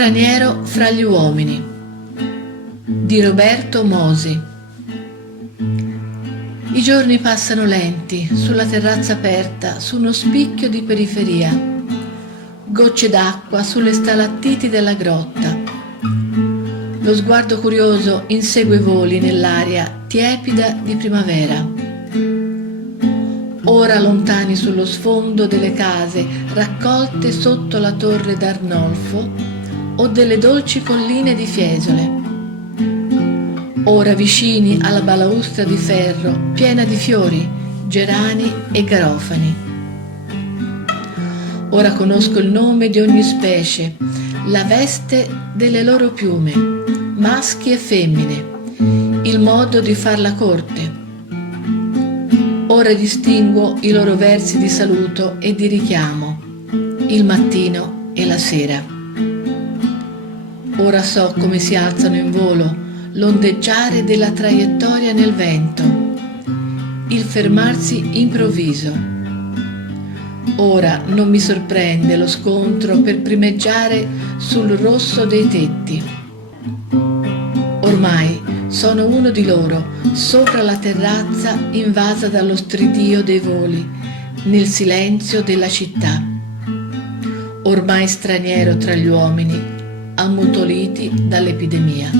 Straniero fra gli uomini di Roberto Mosi. I giorni passano lenti sulla terrazza aperta su uno spicchio di periferia, gocce d'acqua sulle stalattiti della grotta. Lo sguardo curioso insegue voli nell'aria tiepida di primavera. Ora lontani sullo sfondo delle case raccolte sotto la torre d'Arnolfo o delle dolci colline di Fiesole. Ora vicini alla balaustra di ferro piena di fiori, gerani e garofani. Ora conosco il nome di ogni specie, la veste delle loro piume, maschi e femmine, il modo di far la corte. Ora distinguo i loro versi di saluto e di richiamo, il mattino e la sera. Ora so come si alzano in volo, l'ondeggiare della traiettoria nel vento, il fermarsi improvviso. Ora non mi sorprende lo scontro per primeggiare sul rosso dei tetti. Ormai sono uno di loro, sopra la terrazza invasa dallo stridìo dei voli, nel silenzio della città. Ormai straniero tra gli uomini, ammutoliti dall'epidemia.